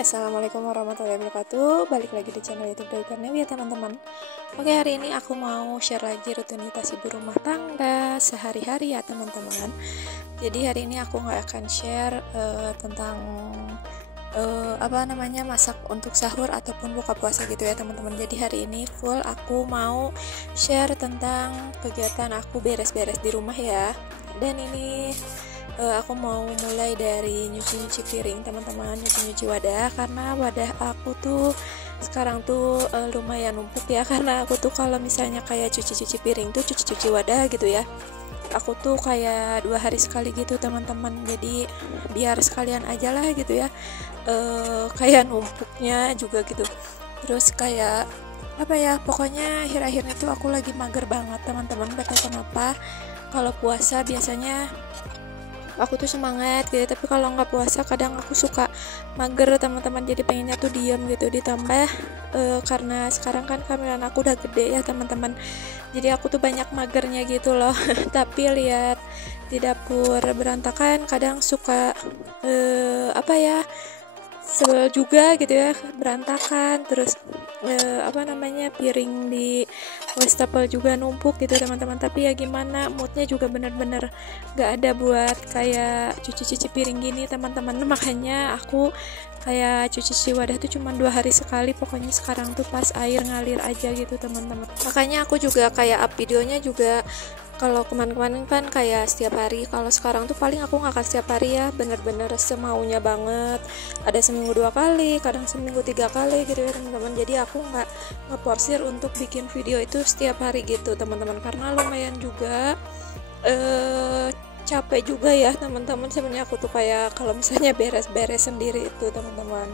Assalamualaikum warahmatullahi wabarakatuh. Balik lagi di channel YouTube Dewi Karnawi ya teman-teman. Oke, hari ini aku mau share lagi rutinitas ibu rumah tangga sehari-hari ya teman-teman. Jadi hari ini aku nggak akan share tentang masak untuk sahur ataupun buka puasa gitu ya teman-teman. Jadi hari ini full aku mau share tentang kegiatan aku beres-beres di rumah ya. Dan ini aku mau mulai dari nyuci-nyuci piring teman-teman, nyuci-nyuci wadah, karena wadah aku tuh sekarang tuh lumayan numpuk ya, karena aku tuh kalau misalnya kayak cuci-cuci piring tuh cuci-cuci wadah gitu ya, aku tuh kayak 2 hari sekali gitu teman-teman. Jadi biar sekalian aja lah gitu ya, kayak numpuknya juga gitu. Terus kayak pokoknya akhir-akhir itu aku lagi mager banget teman-teman. Gak tahu kenapa, kalau puasa biasanya aku tuh semangat gitu, tapi kalau nggak puasa kadang aku suka mager teman-teman. Jadi pengennya tuh diam gitu, ditambah karena sekarang kan kehamilan aku udah gede ya teman-teman, jadi aku tuh banyak magernya gitu loh. Tapi lihat di dapur berantakan kadang suka sebel juga gitu ya, berantakan. Terus piring di wastafel juga numpuk gitu teman-teman. Tapi ya gimana, moodnya juga bener-bener gak ada buat kayak cuci-cuci piring gini teman-teman. Makanya aku kayak cuci wadah tuh cuma 2 hari sekali. Pokoknya sekarang tuh pas air ngalir aja gitu teman-teman. Makanya aku juga kayak up videonya juga, kalau kemarin-kemarin kan kayak setiap hari, kalau sekarang tuh paling aku nggak akan setiap hari ya, bener-bener semaunya banget. Ada seminggu 2 kali, kadang seminggu 3 kali gitu ya teman-teman. Jadi aku nggak ngeporsir untuk bikin video itu setiap hari gitu teman-teman, karena lumayan juga capek juga ya teman-teman. Sebenarnya aku tuh kayak kalau misalnya beres-beres sendiri itu teman-teman.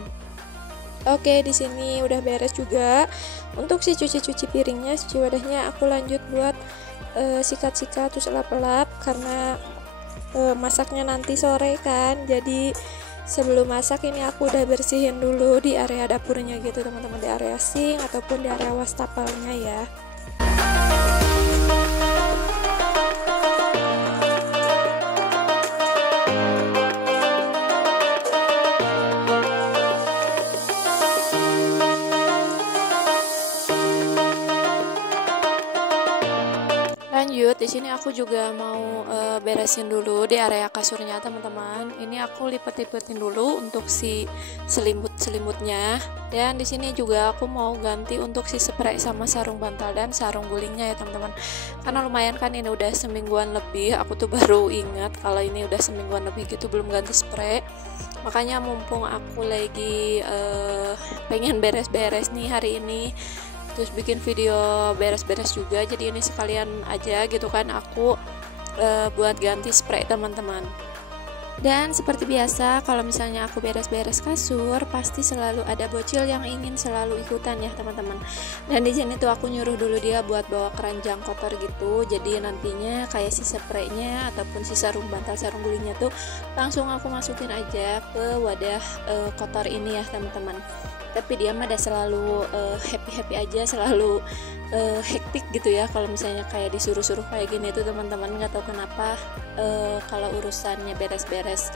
Oke, di sini udah beres juga. Untuk si cuci-cuci piringnya, cuci wadahnya aku lanjut buat sikat-sikat terus lap-lap, karena masaknya nanti sore kan. Jadi sebelum masak ini aku udah bersihin dulu di area dapurnya gitu teman-teman, di area sink ataupun di area wastafelnya ya. Lanjut, di sini aku juga mau beresin dulu di area kasurnya teman-teman. Ini aku lipet-lipetin dulu untuk si selimutnya. Dan di sini juga aku mau ganti untuk si spray sama sarung bantal dan sarung gulingnya ya teman-teman. Karena lumayan kan ini udah semingguan lebih, aku tuh baru ingat kalau ini udah semingguan lebih gitu belum ganti spray. Makanya mumpung aku lagi pengen beres-beres nih hari ini, terus bikin video beres-beres juga, jadi ini sekalian aja gitu kan aku buat ganti spray teman-teman. Dan seperti biasa, kalau misalnya aku beres-beres kasur, pasti selalu ada bocil yang ingin selalu ikutan ya teman-teman. Dan di sini tuh aku nyuruh dulu dia buat bawa keranjang kotor gitu, jadi nantinya kayak si spraynya ataupun si sarung bantal sarung gulingnya tuh langsung aku masukin aja ke wadah kotor ini ya teman-teman. Tapi dia mah ada selalu happy aja, selalu hektik gitu ya kalau misalnya kayak disuruh-suruh kayak gini tuh teman-teman. Nggak tahu kenapa kalau urusannya beres-beres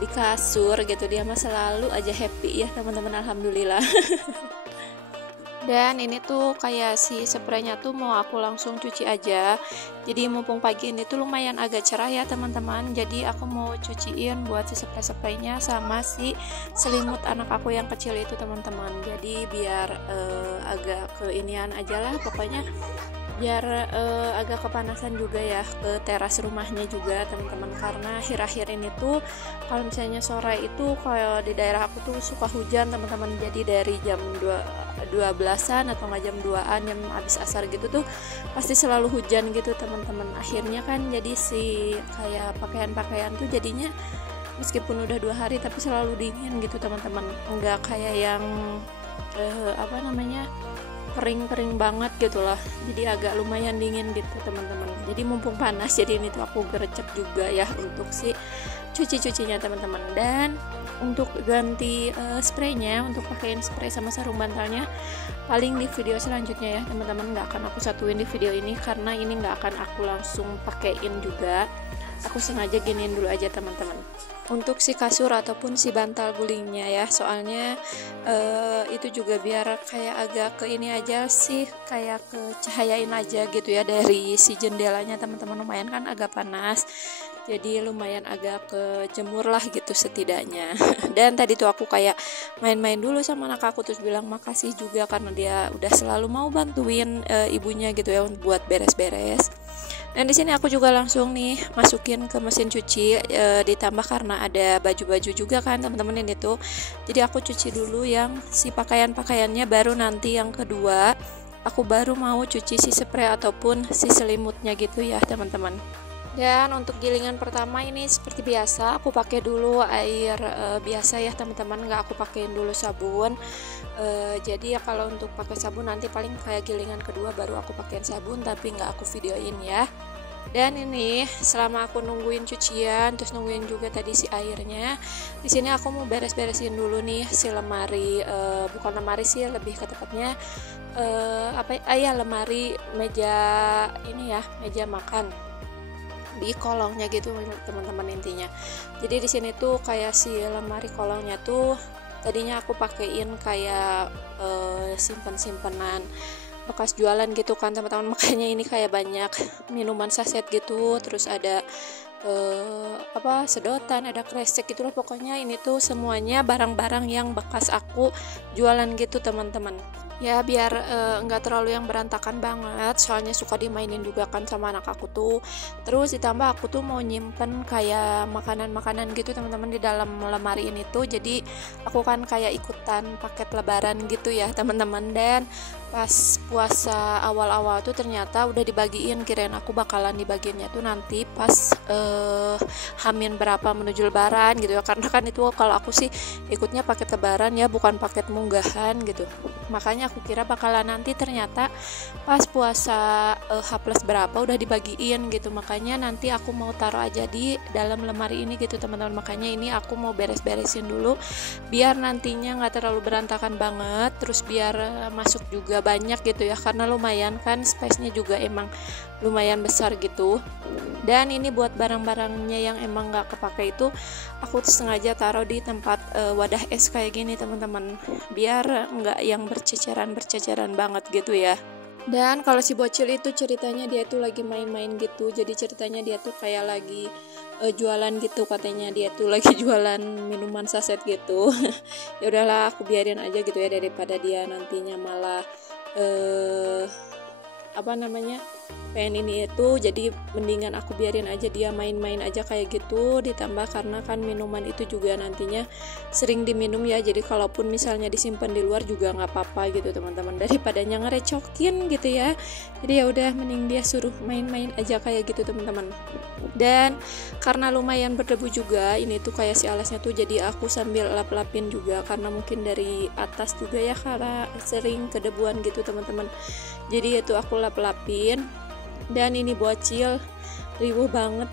di kasur gitu dia mah selalu aja happy ya teman-teman, alhamdulillah. Dan ini tuh kayak si spraynya tuh mau aku langsung cuci aja. Jadi mumpung pagi ini tuh lumayan agak cerah ya teman-teman. Jadi aku mau cuciin buat si spraynya sama si selimut anak aku yang kecil itu teman-teman. Jadi biar agak keinian aja lah pokoknya, biar agak kepanasan juga ya ke teras rumahnya juga teman-teman. Karena akhir-akhir ini tuh kalau misalnya sore itu kalau di daerah aku tuh suka hujan teman-teman. Jadi dari jam 12-an atau nggak jam 2-an, jam habis asar gitu tuh pasti selalu hujan gitu teman-teman. Akhirnya kan jadi si kayak pakaian-pakaian tuh jadinya meskipun udah 2 hari tapi selalu dingin gitu teman-teman. Enggak kayak yang kering banget gitu loh, jadi agak lumayan dingin gitu teman-teman. Jadi mumpung panas, jadi ini tuh aku gercep juga ya untuk si cucinya teman-teman. Dan untuk ganti spraynya, untuk pakaiin spray sama sarung bantalnya paling di video selanjutnya ya teman-teman. Nggak akan aku satuin di video ini karena ini nggak akan aku langsung pakaiin juga. aku sengaja giniin dulu aja teman-teman. Untuk si kasur ataupun si bantal gulingnya ya, soalnya itu juga biar kayak agak ke ini aja sih, kayak ke cahayain aja gitu ya dari si jendelanya teman-teman. Lumayan kan agak panas, jadi lumayan agak kejemur lah gitu setidaknya. Dan tadi tuh aku kayak main-main dulu sama anak aku, terus bilang makasih juga karena dia udah selalu mau bantuin ibunya gitu ya buat beres-beres. Dan di sini aku juga langsung nih masukin ke mesin cuci, ditambah karena ada baju-baju juga kan teman-teman ini tuh. Jadi aku cuci dulu yang si pakaian-pakaiannya, baru nanti yang kedua aku baru mau cuci si spray ataupun si selimutnya gitu ya teman-teman. Dan untuk gilingan pertama ini seperti biasa aku pakai dulu air biasa ya teman-teman, nggak aku pakein dulu sabun. Jadi ya kalau untuk pakai sabun nanti paling kayak gilingan kedua baru aku pakein sabun, tapi nggak aku videoin ya. Dan ini selama aku nungguin cucian, terus nungguin juga tadi si airnya, di sini aku mau beres-beresin dulu nih si lemari, bukan lemari sih, lebih ke tepatnya lemari meja ini ya, meja makan di kolongnya gitu teman-teman intinya. Jadi di sini tuh kayak si lemari kolongnya tuh tadinya aku pakein kayak simpen-simpenan bekas jualan gitu kan teman-teman, makanya ini kayak banyak minuman saset gitu, terus ada sedotan, ada kresek gitu loh. Pokoknya ini tuh semuanya barang-barang yang bekas aku jualan gitu teman-teman. Ya biar nggak terlalu yang berantakan banget, soalnya suka dimainin juga kan sama anak aku tuh. Terus ditambah aku tuh mau nyimpen kayak makanan-makanan gitu teman-teman di dalam lemari ini tuh. Jadi aku kan kayak ikutan paket lebaran gitu ya teman-teman. Dan pas puasa awal-awal tuh ternyata udah dibagiin, kirain aku bakalan dibagiinnya tuh nanti pas Hamin berapa menuju lebaran gitu ya, karena kan itu kalau aku sih ikutnya paket lebaran ya, bukan paket munggahan gitu. Makanya aku kira bakalan nanti, ternyata pas puasa H+ berapa udah dibagiin gitu. Makanya nanti aku mau taruh aja di dalam lemari ini gitu teman-teman. Makanya ini aku mau beres-beresin dulu biar nantinya nggak terlalu berantakan banget, terus biar masuk juga banyak gitu ya, karena lumayan kan space-nya juga emang lumayan besar gitu. Dan ini buat barang-barangnya yang emang nggak kepake itu aku sengaja taruh di tempat wadah es kayak gini teman-teman, biar nggak yang berceceran banget gitu ya. Dan kalau si bocil itu ceritanya dia tuh lagi main-main gitu, jadi ceritanya dia tuh kayak lagi jualan gitu, katanya dia tuh lagi jualan minuman saset gitu. Ya udahlah aku biarin aja gitu ya, daripada dia nantinya malah pengen ini itu, jadi mendingan aku biarin aja dia main-main aja kayak gitu. Ditambah karena kan minuman itu juga nantinya sering diminum ya, jadi kalaupun misalnya disimpan di luar juga nggak apa-apa gitu teman-teman, daripadanya ngerecokin gitu ya. Jadi ya udah mending dia suruh main-main aja kayak gitu teman-teman. Dan karena lumayan berdebu juga ini tuh kayak si alasnya tuh, jadi aku sambil lap-lapin juga karena mungkin dari atas juga ya, karena sering kedebuan gitu teman-teman. Jadi itu aku lap-lapin. Dan ini bocil riuh banget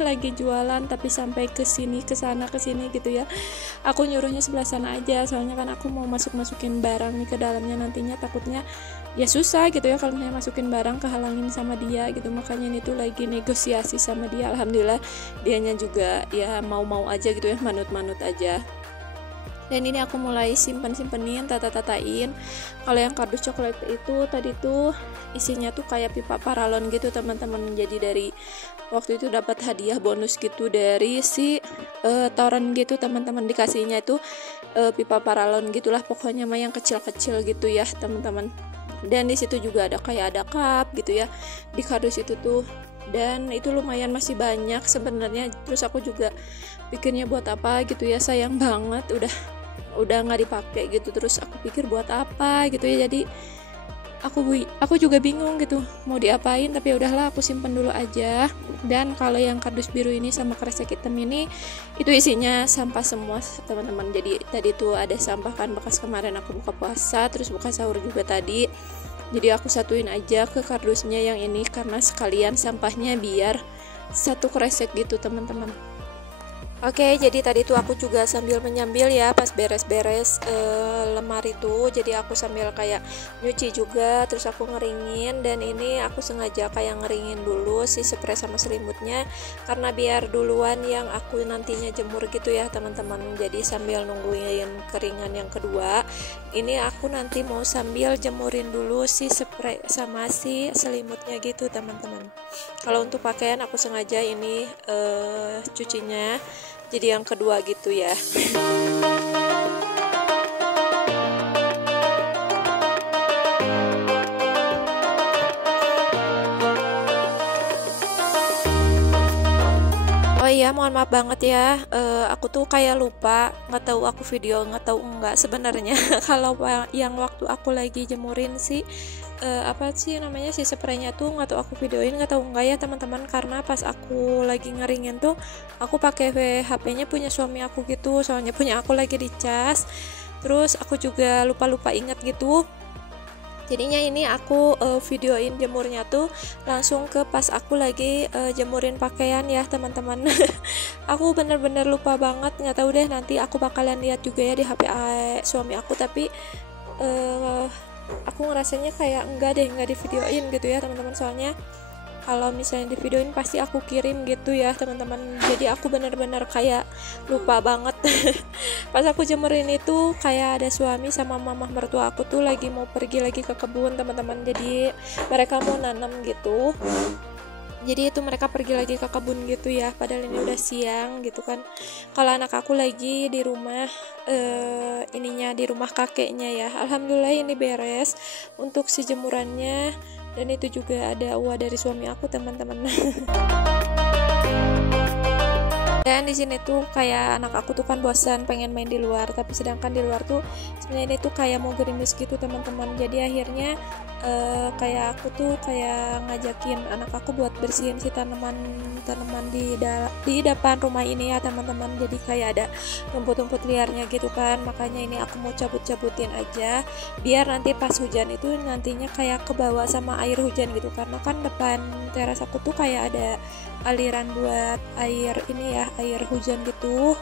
lagi jualan, tapi sampai kesini kesana kesini gitu ya. Aku nyuruhnya sebelah sana aja, soalnya kan aku mau masukin barang nih ke dalamnya, nantinya takutnya ya susah gitu ya kalau misalnya masukin barang kehalangin sama dia gitu. Makanya ini tuh lagi negosiasi sama dia. Alhamdulillah dianya juga ya mau-mau aja gitu ya, manut-manut aja. Dan ini aku mulai simpen-simpenin, tata-tatain. Kalau yang kardus coklat itu tadi tuh isinya tuh kayak pipa paralon gitu teman-teman. Jadi dari waktu itu dapat hadiah bonus gitu dari si toren gitu teman-teman, dikasihnya itu pipa paralon gitulah pokoknya mah, yang kecil-kecil gitu ya teman-teman. Dan di situ juga ada kayak ada cup gitu ya di kardus itu tuh. Dan itu lumayan masih banyak sebenarnya. Terus aku juga pikirnya buat apa gitu ya, sayang banget udah nggak dipakai gitu. Terus aku pikir buat apa gitu ya, jadi aku juga bingung gitu mau diapain, tapi udahlah aku simpen dulu aja. Dan kalau yang kardus biru ini sama kresek hitam ini itu isinya sampah semua teman-teman. Jadi tadi tuh ada sampah kan bekas kemarin aku buka puasa, terus buka sahur juga tadi. Jadi aku satuin aja ke kardusnya yang ini karena sekalian sampahnya biar satu kresek gitu teman-teman. Oke, jadi tadi tuh aku juga sambil menyambil ya pas beres-beres lemari tuh. Jadi aku sambil kayak nyuci juga, terus aku ngeringin. Dan ini aku sengaja kayak ngeringin dulu si spray sama selimutnya, karena biar duluan yang aku nantinya jemur gitu ya teman-teman. Jadi sambil nungguin keringan yang kedua, ini aku nanti mau sambil jemurin dulu si spray sama si selimutnya gitu teman-teman. Kalau untuk pakaian aku sengaja ini cucinya jadi yang kedua gitu ya. Oh iya, mohon maaf banget ya, aku tuh kayak lupa, nggak tahu aku video nggak tahu enggak sebenarnya. Kalau yang waktu aku lagi jemurin sih apa sih namanya si spraynya tuh nggak tahu aku videoin nggak tahu enggak ya teman-teman, karena pas aku lagi ngeringin tuh aku pakai HP-nya punya suami aku gitu, soalnya punya aku lagi dicas, terus aku juga lupa inget gitu. Jadinya ini aku videoin jemurnya tuh langsung ke pas aku lagi jemurin pakaian ya teman-teman. Aku bener-bener lupa banget, nggak tahu deh, nanti aku bakalan lihat juga ya di HP suami aku, tapi aku ngerasanya kayak enggak di videoin gitu ya teman-teman, soalnya kalau misalnya di videoin pasti aku kirim gitu ya teman-teman. Jadi aku bener-bener kayak lupa banget. Pas aku jemurin itu kayak ada suami sama mama mertua aku tuh lagi mau pergi lagi ke kebun teman-teman, jadi mereka mau nanam gitu. Jadi itu mereka pergi lagi ke kebun gitu ya, padahal ini udah siang gitu kan. Kalau anak aku lagi di rumah ininya di rumah kakeknya ya. Alhamdulillah ini beres untuk si jemurannya, dan itu juga ada uang dari suami aku teman-teman. Dan di sini tuh kayak anak aku tuh kan bosan pengen main di luar, tapi sedangkan di luar tuh sebenarnya ini tuh kayak mau gerimis gitu teman-teman. Jadi akhirnya kayak aku tuh kayak ngajakin anak aku buat bersihin si tanaman di depan rumah ini ya teman-teman. Jadi kayak ada rumput-rumput liarnya gitu kan, makanya ini aku mau cabut-cabutin aja biar nanti pas hujan itu nantinya kayak kebawa sama air hujan gitu, karena kan depan teras aku tuh kayak ada aliran buat air ini ya, air hujan gitu.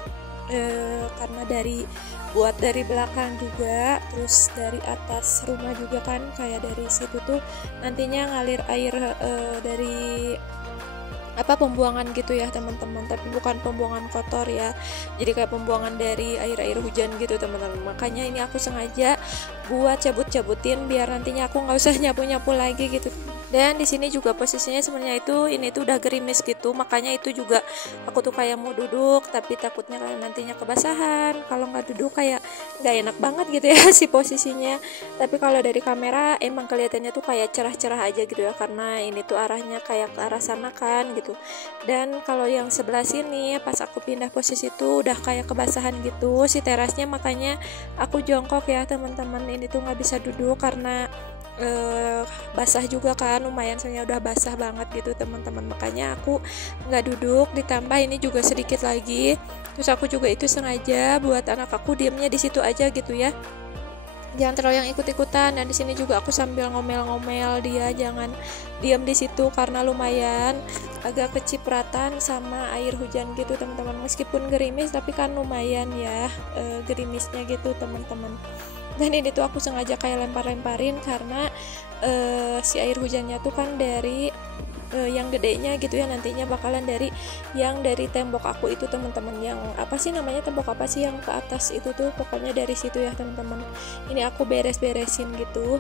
Karena buat dari belakang juga, terus dari atas rumah juga kan, kayak dari situ tuh nantinya ngalir air dari pembuangan gitu ya teman-teman, tapi bukan pembuangan kotor ya, jadi kayak pembuangan dari air hujan gitu teman-teman. Makanya ini aku sengaja buat cabut-cabutin biar nantinya aku nggak usah nyapu-nyapu lagi gitu. Dan di sini juga posisinya sebenarnya ini tuh udah gerimis gitu, makanya itu juga aku tuh kayak mau duduk, tapi takutnya kayak nantinya kebasahan. Kalau nggak duduk kayak nggak enak banget gitu ya si posisinya. Tapi kalau dari kamera emang kelihatannya tuh kayak cerah-cerah aja gitu ya, karena ini tuh arahnya kayak ke arah sana kan gitu. Dan kalau yang sebelah sini pas aku pindah posisi tuh udah kayak kebasahan gitu si terasnya, makanya aku jongkok ya teman-teman. Ini tuh nggak bisa duduk karena basah juga kan, lumayan soalnya udah basah banget gitu teman-teman, makanya aku nggak duduk. Ditambah ini juga sedikit lagi, terus aku juga itu sengaja buat anak aku diemnya di situ aja gitu ya, jangan terlalu yang ikut-ikutan. Dan di sini juga aku sambil ngomel-ngomel dia jangan diam di situ karena lumayan agak kecipratan sama air hujan gitu teman-teman. Meskipun gerimis tapi kan lumayan ya gerimisnya gitu teman-teman. Dan ini tuh aku sengaja kayak lempar-lemparin karena si air hujannya tuh kan dari yang gedenya gitu ya, nantinya bakalan dari tembok aku itu teman-teman. Yang apa sih namanya, tembok apa sih yang ke atas itu tuh, pokoknya dari situ ya teman-teman. Ini aku beres-beresin gitu.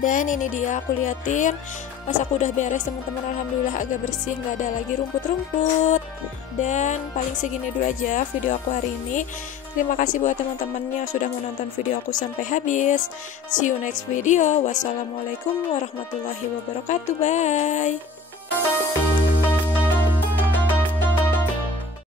Dan ini dia aku liatin pas aku udah beres teman-teman, alhamdulillah agak bersih, nggak ada lagi rumput-rumput. Dan paling segini dulu aja video aku hari ini. Terima kasih buat teman-teman yang sudah menonton video aku sampai habis. See you next video. Wassalamualaikum warahmatullahi wabarakatuh. Bye.